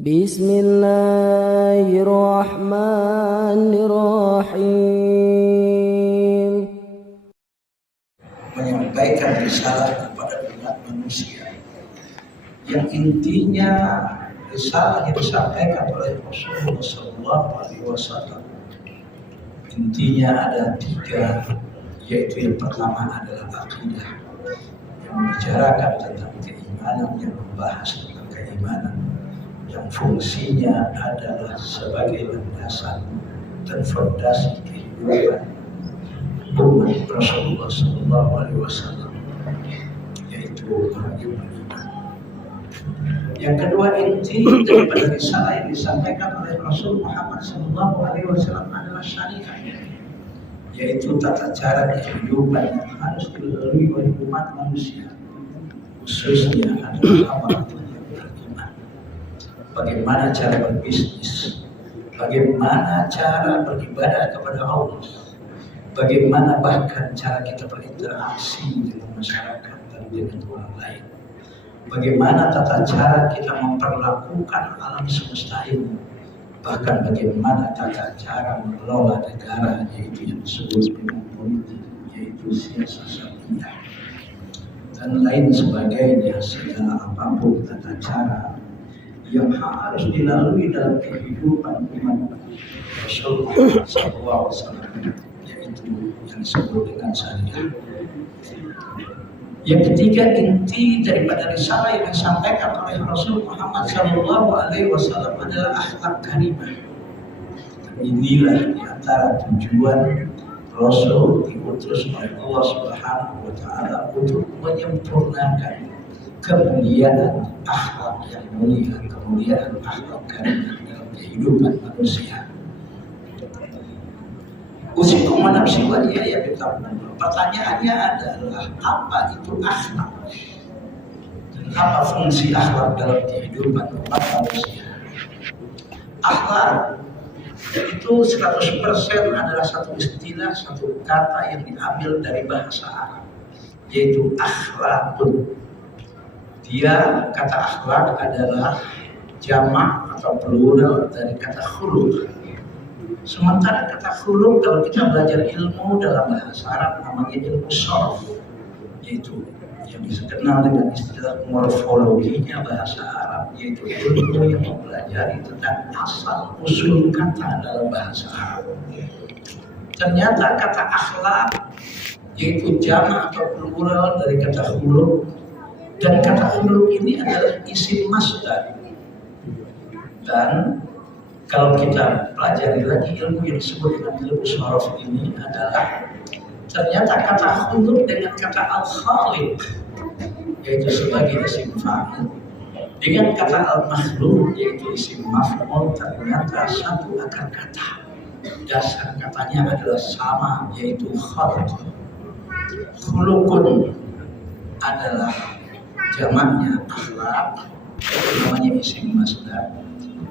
Bismillahirrahmanirrahim. Menyampaikan risalah kepada umat manusia yang intinya risalah yang disampaikan oleh Rasulullah SAW. Intinya ada 3, yaitu yang pertama adalah akidah, yang membicarakan tentang keimanan, yang membahas tentang keimanan, yang fungsinya adalah sebagai landasan dan fondasi kehidupan umat Rasulullah SAW, yaitu orang yang beriman. Yang kedua, inti daripada risalah yang disampaikan oleh Rasul Muhammad SAW adalah syariat, yaitu tata cara kehidupan yang harus dilalui oleh umat manusia, khususnya adalah orang yang beriman. Bagaimana cara berbisnis, bagaimana cara beribadah kepada Allah, bagaimana bahkan cara kita berinteraksi dengan masyarakat dan dengan orang lain, bagaimana tata cara kita memperlakukan alam semesta ini, bahkan bagaimana tata cara mengelola negara, yaitu yang disebut dengan politik, yaitu siasat syariah, dan lain sebagainya. Segala apapun tata cara yang harus dilalui dalam kehidupan umat Rasulullah SAW, yaitu yang disebut dengan syariah. Yang ketiga, inti daripada risalah yang disampaikan oleh Rasul Muhammad SAW adalah akhlak karimah. Inilah di antara tujuan Rasul diutus oleh Allah Subhanahu wa Ta'ala untuk menyempurnakan kemuliaan akhlak yang mulia, kemuliaan akhlak karimah dalam kehidupan manusia. Usikum manafsi waliyah ya bitabun. Pertanyaannya adalah, apa itu akhlak? Dan apa fungsi akhlak dalam kehidupan umat manusia? Akhlak itu 100% adalah satu istilah, satu kata yang diambil dari bahasa Arab, yaitu akhlakun. Dia, kata akhlak adalah jamak atau plural dari kata khuluq. Sementara kata khuluq, kalau kita belajar ilmu dalam bahasa Arab, namanya ilmu sharaf, yaitu yang dikenal dengan istilah morfologinya bahasa Arab, yaitu ilmu yang mempelajari tentang asal usul kata dalam bahasa Arab. Ternyata kata akhlak, yaitu jamak atau plural dari kata khuluq, dan kata khuluq ini adalah isim masdar. Dan kalau kita pelajari lagi ilmu yang disebut dengan ilmu sharaf ini adalah, ternyata kata khuluq dengan kata al-khaliq, yaitu sebagai isim fa'il, dengan kata al-makhluk, yaitu isim maf'ul, ternyata satu akar kata. Dasar katanya adalah sama, yaitu khalq. Khuluqun adalah jamaknya akhlak, namanya isim masdar.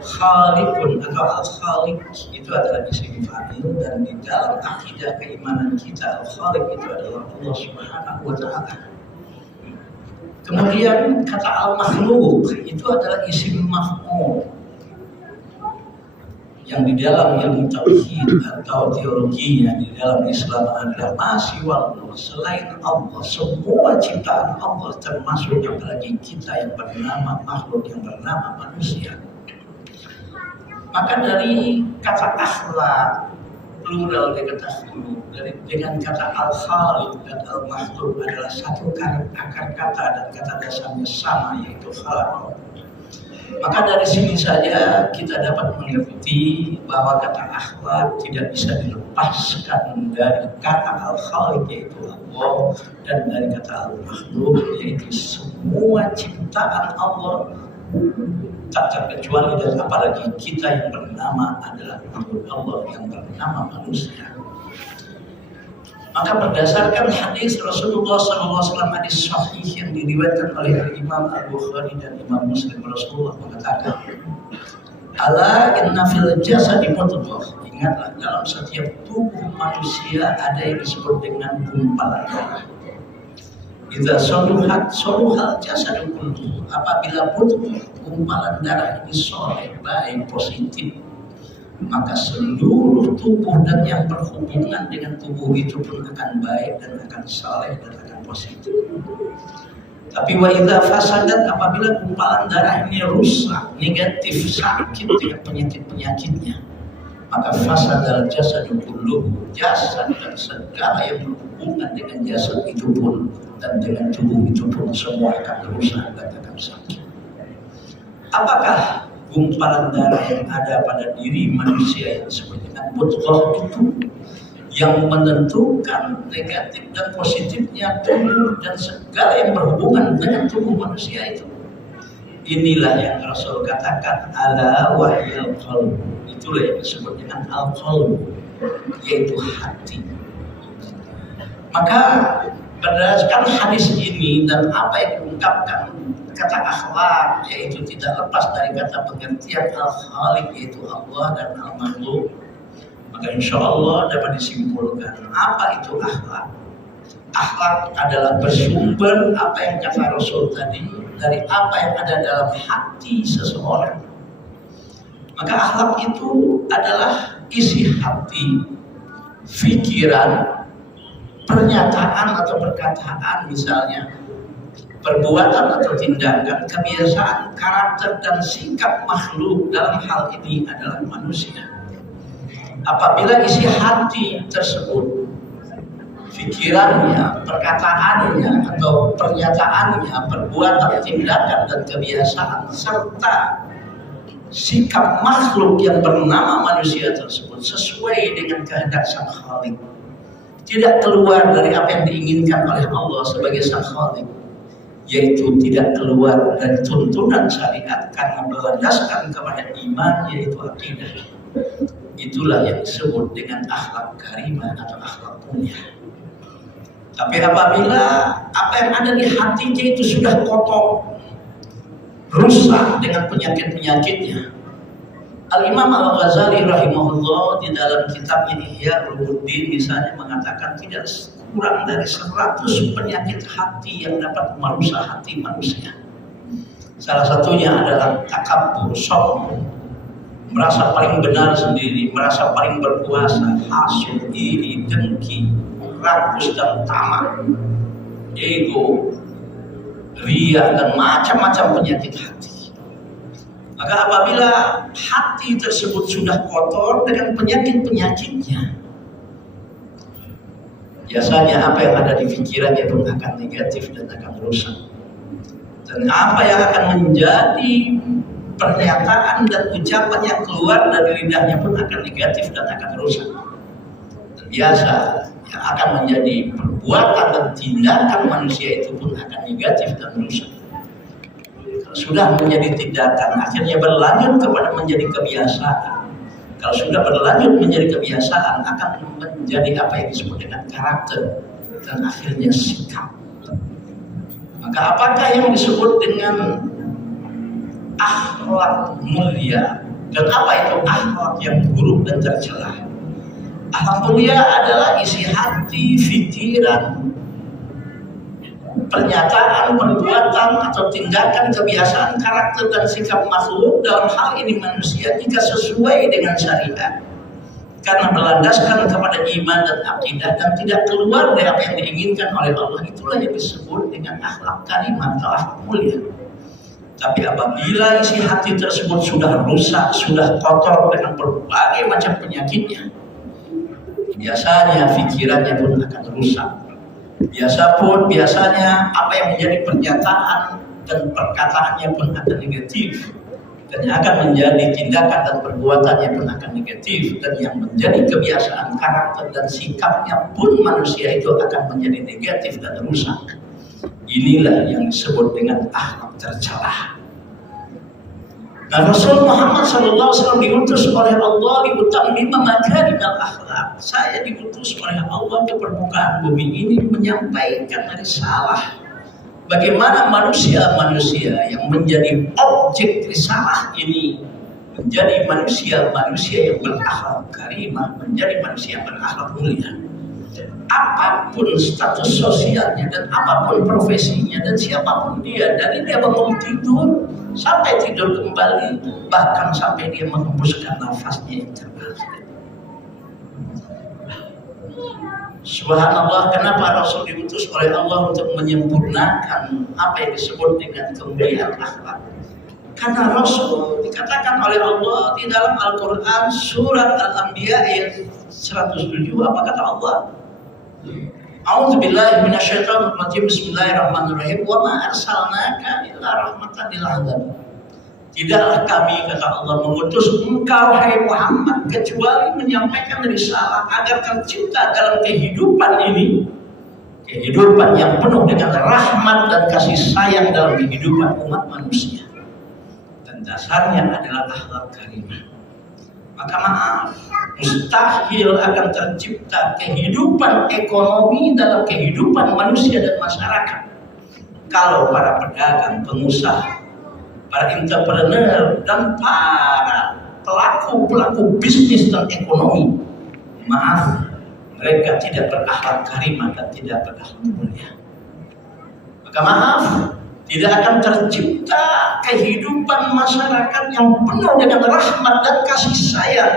Khaliqun atau al-khaliq itu adalah isim fa'il, dan di dalam akidah keimanan kita al-khaliq itu adalah Allah Subhanahu wa Ta'ala. Kemudian kata al-makhluk itu adalah isim maf'ul, yang di dalam ilmu tauhid atau teologinya di dalam Islam adalah masiwallah, selain Allah, semua ciptaan Allah, termasuk apalagi kita yang bernama makhluk, yang bernama manusia. Maka dari kata akhlak, plural dari kata khuluq, dengan kata al-khaliq dan al-makhluk adalah satu akar kata dan kata dasarnya sama, yaitu khalaq. Maka dari sini saja kita dapat mengerti bahwa kata akhlak tidak bisa dilepaskan dari kata al-khaliq, yaitu Allah, dan dari kata al-makhluk, yaitu semua ciptaan Allah, tak terkecuali dan apalagi kita yang bernama adalah makhluk Allah, yang bernama manusia. Maka berdasarkan hadis Rasulullah SAW, hadis sahih yang diriwayatkan oleh Imam Al-Bukhari dan Imam Muslim, Rasulullah mengatakan, ala inna fil jasadi mudghah. Ingatlah, dalam setiap tubuh manusia ada yang disebut dengan gumpalan darah. Idza saluhat saluhal jasadu kulluhu. Apabila gumpalan darah ini soleh, baik, positif, maka seluruh tubuh dan yang berhubungan dengan tubuh itu pun akan baik dan akan saleh dan akan positif. Tapi wa idza fasadat, apabila gumpalan darah ini rusak, negatif, sakit dengan penyakit-penyakitnya, maka fasadal jasadu kulluhu, jasad dan segala yang berhubungan dengan jasad itu pun dan dengan tubuh itu pun semua akan rusak dan akan sakit. Apakah gumpalan darah yang ada pada diri manusia yang disebut dengan mudghah itu yang menentukan negatif dan positifnya tubuh dan segala yang berhubungan dengan tubuh manusia itu? Inilah yang Rasul katakan ala wahyal qalb. Itulah yang disebut dengan al-qalb, yaitu hati. Maka berdasarkan hadis ini dan apa yang diungkapkan kata akhlak, yaitu tidak lepas dari kata pengertian al-khaliq, yaitu Allah, dan al-makhluk, maka insya Allah dapat disimpulkan apa itu akhlak. Akhlak adalah bersumber apa yang kata Rasul tadi, dari apa yang ada dalam hati seseorang. Maka akhlak itu adalah isi hati, pikiran, pernyataan atau perkataan misalnya, perbuatan atau tindakan, kebiasaan, karakter dan sikap makhluk, dalam hal ini adalah manusia. Apabila isi hati tersebut, pikirannya, perkataannya atau pernyataannya, perbuatan, tindakan dan kebiasaan serta sikap makhluk yang bernama manusia tersebut sesuai dengan kehendak Sang Khalik, tidak keluar dari apa yang diinginkan oleh Allah sebagai Sang Khalik, yaitu tidak keluar dari tuntunan syariat karena berlandaskan kepada iman, yaitu akidah, itulah yang disebut dengan akhlak karimah atau akhlak mulia. Tapi apabila apa yang ada di hatinya itu sudah kotor, rusak dengan penyakit-penyakitnya, Al-Imam Al-Ghazali rahimahullah di dalam kitabnya Ihya Ulumuddin misalnya mengatakan tidak kurang dari 100 penyakit hati yang dapat merusak hati manusia. Salah satunya adalah takabbur, sombong, merasa paling benar sendiri, merasa paling berkuasa, hasud, iri, dengki, rakus dan tamak, ego, riya dan macam-macam penyakit hati. Maka apabila hati tersebut sudah kotor dengan penyakit-penyakitnya, biasanya apa yang ada di pikirannya pun akan negatif dan akan rusak. Dan apa yang akan menjadi pernyataan dan ucapan yang keluar dari lidahnya pun akan negatif dan akan rusak. Dan biasa yang akan menjadi perbuatan dan tindakan manusia itu pun akan negatif dan rusak. Sudah menjadi tindakan, akhirnya berlanjut kepada menjadi kebiasaan. Kalau sudah berlanjut menjadi kebiasaan, akan menjadi apa yang disebut dengan karakter dan akhirnya sikap. Maka apakah yang disebut dengan akhlak mulia dan apa itu akhlak yang buruk dan tercela? Akhlak mulia adalah isi hati, pikiran, pernyataan, perbuatan atau tindakan, kebiasaan, karakter dan sikap makhluk, dalam hal ini manusia, jika sesuai dengan syariat karena berlandaskan kepada iman dan akidah dan tidak keluar dari apa yang diinginkan oleh Allah, itulah yang disebut dengan akhlak karimah atau akhlak mulia. Tapi apabila isi hati tersebut sudah rusak, sudah kotor dengan berbagai macam penyakitnya, biasanya pikirannya pun akan rusak. Biasanya apa yang menjadi pernyataan dan perkataannya pun akan negatif, dan yang akan menjadi tindakan dan perbuatannya pun akan negatif, dan yang menjadi kebiasaan, karakter dan sikapnya pun manusia itu akan menjadi negatif dan rusak. Inilah yang disebut dengan akhlak tercela. Nah, Rasul Muhammad SAW diutus oleh Allah liutammima makarimal akhlak. Saya diutus oleh Allah ke permukaan bumi ini menyampaikan risalah. Bagaimana manusia-manusia yang menjadi objek risalah ini menjadi manusia-manusia yang berakhlak karimah, menjadi manusia yang berakhlak mulia. apapun status sosialnya dan apapun profesinya dan siapapun dia, dari dia bangun tidur sampai tidur kembali, bahkan sampai dia menghembuskan nafasnya yang terakhir. Subhanallah, kenapa Rasul diutus oleh Allah untuk menyempurnakan apa yang disebut dengan kemuliaan akhlak? Karena Rasul dikatakan oleh Allah di dalam Al-Quran surat Al-Anbiya ayat 107, apa kata Allah? A'udzubillahi minasyaitonir rajim, bismillahirrahmanirrahim, wa ma arsalnaka illa rahmatan lil alamin. Tidaklah kami, kata Allah, mengutus engkau hai Muhammad kecuali menyampaikan risalah agar tercipta dalam kehidupan ini kehidupan yang penuh dengan rahmat dan kasih sayang dalam kehidupan umat manusia. Dan dasarnya adalah akhlak karimah. Maka maaf, mustahil akan tercipta kehidupan ekonomi dalam kehidupan manusia dan masyarakat kalau para pedagang, pengusaha, para entrepreneur dan para pelaku bisnis dan ekonomi, maaf, mereka tidak berakhlak karimah dan tidak berakhlak mulia. Maka maaf, tidak akan tercipta kehidupan masyarakat yang penuh dengan rahmat dan kasih sayang,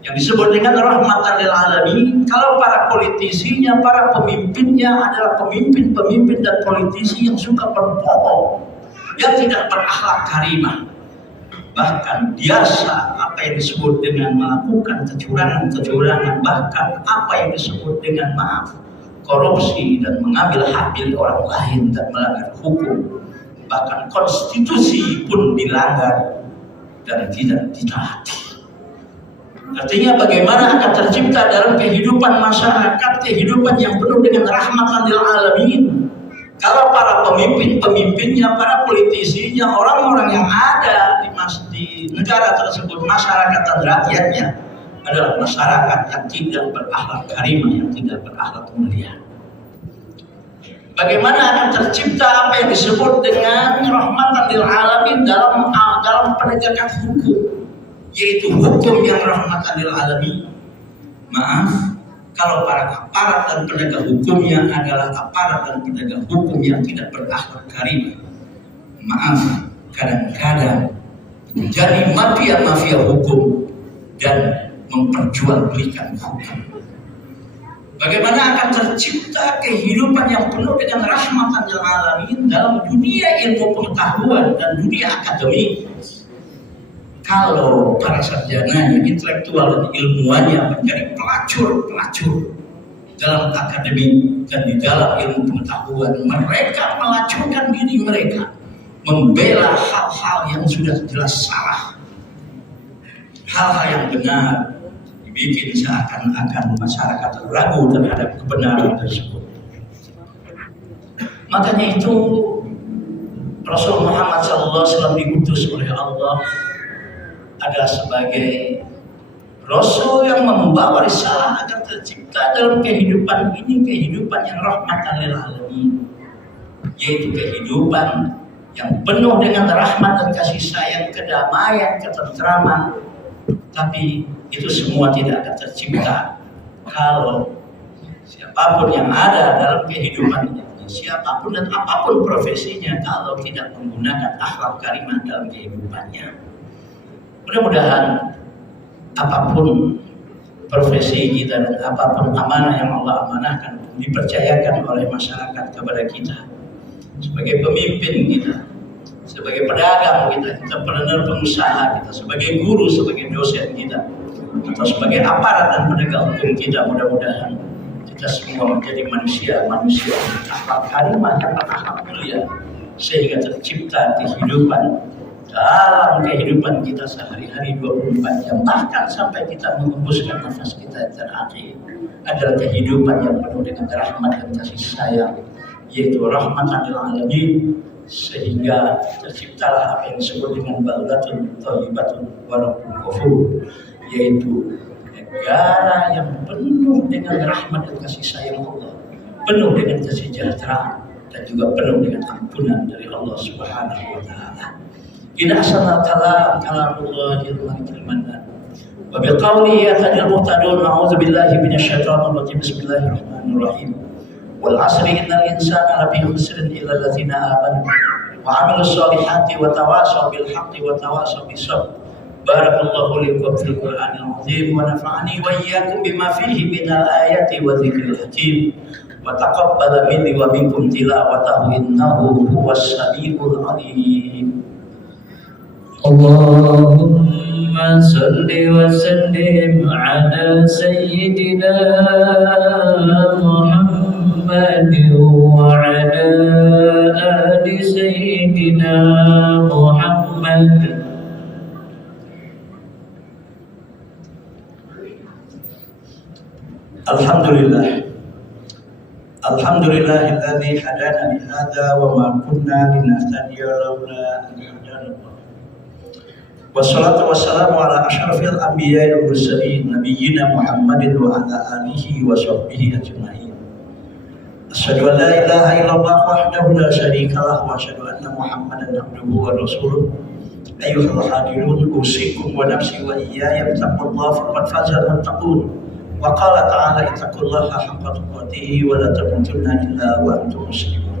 yang disebut dengan rahmatan lil alamin, kalau para politisinya, para pemimpinnya adalah pemimpin dan politisi yang suka berbohong, yang tidak berakhlak karimah, bahkan biasa apa yang disebut dengan melakukan kecurangan, bahkan apa yang disebut dengan maaf, korupsi dan mengambil hak milik orang lain dan melanggar hukum, bahkan konstitusi pun dilanggar dan tidak ditaati. Artinya bagaimana akan tercipta dalam kehidupan masyarakat kehidupan yang penuh dengan rahmatan lil alamin kalau para pemimpinnya, para politisinya, orang-orang yang ada di negara tersebut, masyarakat dan rakyatnya adalah masyarakat yang tidak berakhlak karimah, yang tidak berakhlak mulia. Bagaimana akan tercipta apa yang disebut dengan rahmatan lil alamin dalam penegakan hukum, yaitu hukum yang rahmatan lil alamin? Maaf, kalau para aparat dan penegak hukumnya adalah aparat dan penegak hukum yang tidak berakhlak karimah, maaf, kadang-kadang menjadi mafia hukum dan memperjualbelikan hukum. Bagaimana akan tercipta kehidupan yang penuh dengan rahmatan lil alamin dalam dunia ilmu pengetahuan dan dunia akademik kalau para sarjana intelektual dan ilmuwannya menjadi pelacur dalam akademik dan di dalam ilmu pengetahuan? Mereka melacurkan diri mereka, membela hal-hal yang sudah jelas salah, hal-hal yang benar dibikin seakan-akan masyarakat ragu terhadap kebenaran tersebut. Makanya itu Rasul Muhammad SAW diutus oleh Allah adalah sebagai Rasul yang membawa risalah agar tercipta dalam kehidupan ini kehidupan yang rahmatan lil alamin, yaitu kehidupan yang penuh dengan rahmat dan kasih sayang, kedamaian, ketentraman. Tapi itu semua tidak akan tercipta kalau siapapun yang ada dalam kehidupan ini, siapapun dan apapun profesinya, kalau tidak menggunakan akhlak karimah dalam kehidupannya. Mudah-mudahan apapun profesi kita dan apapun amanah yang Allah amanahkan dipercayakan oleh masyarakat kepada kita, sebagai pemimpin kita, sebagai pedagang kita, entrepreneur, pengusaha kita, sebagai guru, sebagai dosen kita, atau sebagai aparat dan penegak hukum kita, mudah-mudahan kita semua menjadi manusia yang akhlak karimah, yang berakhlak mulia, sehingga tercipta kehidupan dalam kehidupan kita sehari-hari 24 jam, bahkan sampai kita menghembuskan nafas kita yang terakhir, adalah kehidupan yang penuh dengan rahmat dan kasih sayang, yaitu rahmatan lil alamin, sehingga terciptalah apa yang disebut dengan baldatun thayyibatun wa rabbun ghafur, yaitu negara yang penuh dengan rahmat dan kasih sayang Allah, penuh dengan kesejahteraan dan juga penuh dengan ampunan dari Allah Subhanahu wa taala. Inna ahsanal kalam kalamullahil malikil mannan Wa biqawlihi yahtadil muhtadun. A'udzu billahi minasyaitonir rajim. Bismillahirrahmanirrahim. Wal 'asri innal insana lafi khusrin illa alladzina amanu wa 'amilus solihati wa tawasaw bil haqqi wa tawasaw bis sabr. Barakallahu li wa fil Qur'anil azim wa nafa'ani wa iyyakum bima fihi minal ayati wa dzikril hakim. Wa taqabbala minni wa minkum tilawatahu innahu huwas samiul alim. Allahumma salli wa sallim ala sayyidina Muhammad wa ala ali sayyidina Muhammad. Alhamdulillahilladzi hadana li hadza wa ma kunna linahtadiya laula an hadana Allah. Wassalatu wassalamu ala asyrafil anbiya'i wal mursalin nabiyyina Muhammadin wa ala alihi wa sahbihi ajma'in. Asyhadu an la ilaha illallah wahdahu la syarika lahu wa asyhadu anna Muhammadan abduhu wa rasuluh. Ayyuhal hadirun usikum wa nafsi wa iyaya bittaqwallahi faqad fazal muttaqun. Wa qala ta'ala ittaqullaha haqqa tuqatih wa la tamutunna illa wa antum muslimun.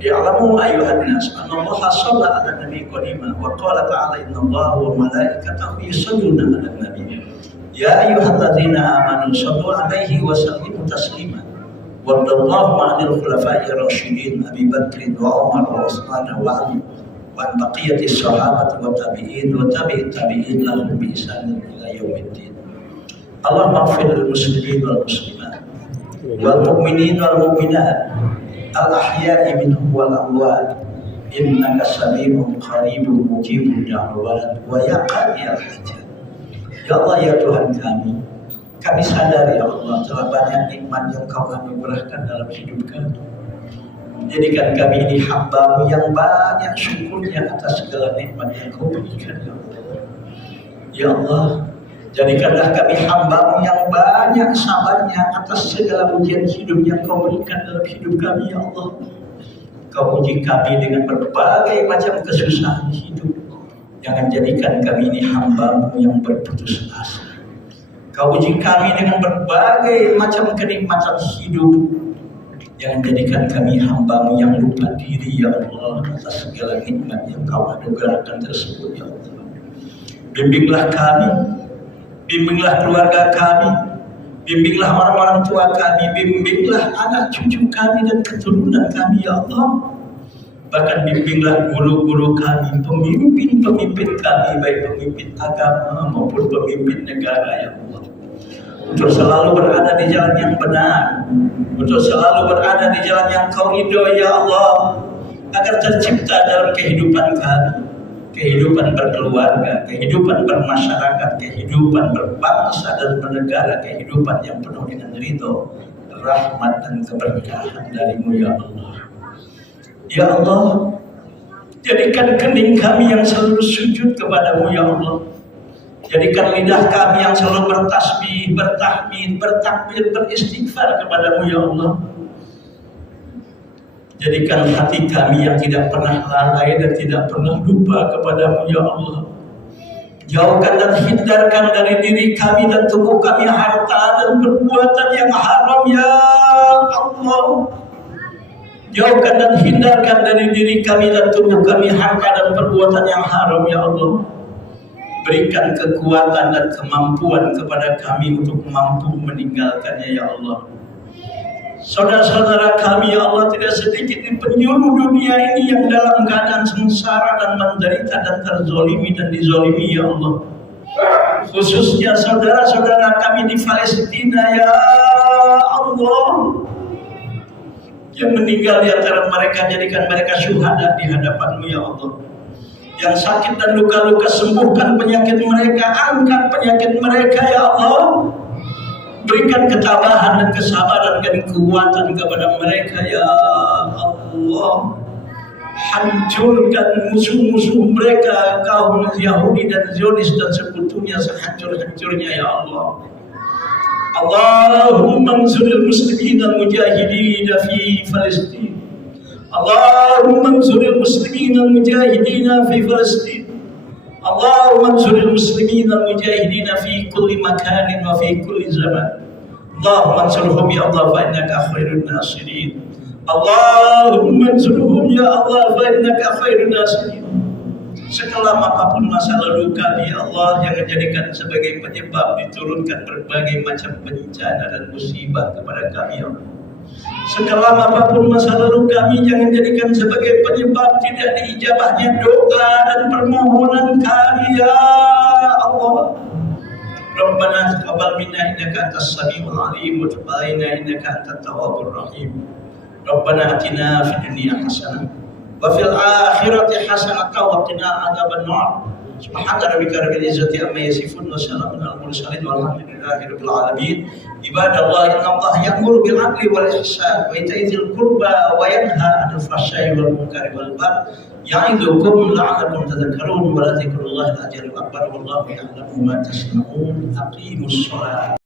Ya'lamu ayyuhan nas anna Allaha shalla 'alan nabiy qadima wa qala ta'ala innallaha wa malaikatahu yusholluna 'alan nabiy. Ya ayyuhalladzina amanu shallu 'alaihi wa sallimu taslima. Wadallahu ma'anil khulafa'ir rasyidin Abi Bakr wa Umar wa Utsman wa Ali wa baqiyatis sahabati wa tabi'in wa tabi'it tabi'in lahum bi ihsan ila yaumiddin. Allahumma ighfir lil muslimin wal muslimat wal mu'minin wal mu'minat al ahya'i minhum wal amwat innaka sami'un qaribun mujibud da'wat wa ya qadiyal hajat. Ya Allah ya Tuhan kami sadar ya Allah telah banyak nikmat yang Kau anugerahkan dalam hidup kami. Jadikan kami ini hamba-Mu yang banyak syukurnya atas segala nikmat yang Kau berikan ya Allah. Ya Allah, jadikanlah kami hamba-Mu yang banyak sabarnya atas segala ujian hidup yang Kau berikan dalam hidup kami ya Allah. Kau uji kami dengan berbagai macam kesusahan hidup. Jangan jadikan kami ini hamba-Mu yang berputus asa. Kau uji kami dengan berbagai macam kenikmatan hidup. Jangan jadikan kami hamba-Mu yang lupa diri ya Allah atas segala nikmat yang Kau anugerahkan tersebut ya Allah. Bimbinglah kami, bimbinglah keluarga kami, bimbinglah orang-orang tua kami, bimbinglah anak cucu kami dan keturunan kami ya Allah. Bahkan bimbinglah guru-guru kami, pemimpin-pemimpin kami, baik pemimpin agama maupun pemimpin negara ya Allah. Untuk selalu berada di jalan yang benar, untuk selalu berada di jalan yang Kau ridho ya Allah, agar tercipta dalam kehidupan kami, kehidupan berkeluarga, kehidupan bermasyarakat, kehidupan berbangsa dan bernegara, kehidupan yang penuh dengan ridho, rahmat dan keberkahan dari-Mu ya Allah. Ya Allah, jadikan kening kami yang selalu sujud kepada-Mu ya Allah. Jadikan lidah kami yang selalu bertasbih, bertahmid, bertakbir, beristighfar kepada-Mu ya Allah. Jadikan hati kami yang tidak pernah lalai dan tidak pernah lupa kepada-Mu ya Allah. Jauhkan dan hindarkan dari diri kami dan tubuh kami harta dan perbuatan yang haram ya Allah. Jauhkan dan hindarkan dari diri kami dan tubuh kami harta dan perbuatan yang haram ya Allah. Berikan kekuatan dan kemampuan kepada kami untuk mampu meninggalkannya ya Allah. Saudara-saudara kami ya Allah, tidak sedikit di penjuru dunia ini yang dalam keadaan sengsara dan menderita dan terzolimi dan dizolimi ya Allah. Khususnya saudara-saudara kami di Palestina ya Allah, yang meninggal di antara mereka, jadikan mereka syuhada di hadapan-Mu ya Allah. Yang sakit dan luka-luka, sembuhkan penyakit mereka, angkat penyakit mereka ya Allah. Berikan ketabahan dan kesabaran dan kekuatan kepada mereka ya Allah. Hancurkan musuh-musuh mereka, kaum Yahudi dan Zionis dan sekutunya sehancur-hancurnya ya Allah. Allahumma ansuril muslimin al-mujahidin fi Palestin. Allahumma ansuril muslimin al-mujahidin fi Palestin. Allahumma ansuril muslimin al mujahidin fi kulli makanin wa fi kulli zaman. Allahumma ansurhum ya Allah fa innaka khairun nasirin. Allahumma ansurhum ya Allah fa innaka khairun nasirin. Sekelam apapun masa lalu kami ya Allah, jangan jadikan sebagai penyebab diturunkan berbagai macam bencana dan musibah kepada kami ya Allah. Sekelam apapun masa lalu kami, jangan jadikan sebagai penyebab tidak diijabahnya doa dan permohonan kami ya Allah. Rabbana taqabbal minna innaka antas samiul alim wa tub alaina innaka antat tawwabur rahim. Rabbana atina fid dunya hasanah wa fil akhirati hasanah wa qina adzaban nar. Subhana rabbika rabbil izzati amma yasifun wa salamun alal mursalin walhamdulillahi rabbil alamin. Ibadallah, innallaha ya'muru bil 'adli wal ihsan wa ita'i dzil qurba wa yanha 'anil fahsya'i wal munkari wal baghi ya'idukum la'allakum tadhakkarun wa la dzikrullahi al-'aliyyil akbar wallahu ya'lamu ma tasna'un. Aqimus shalah.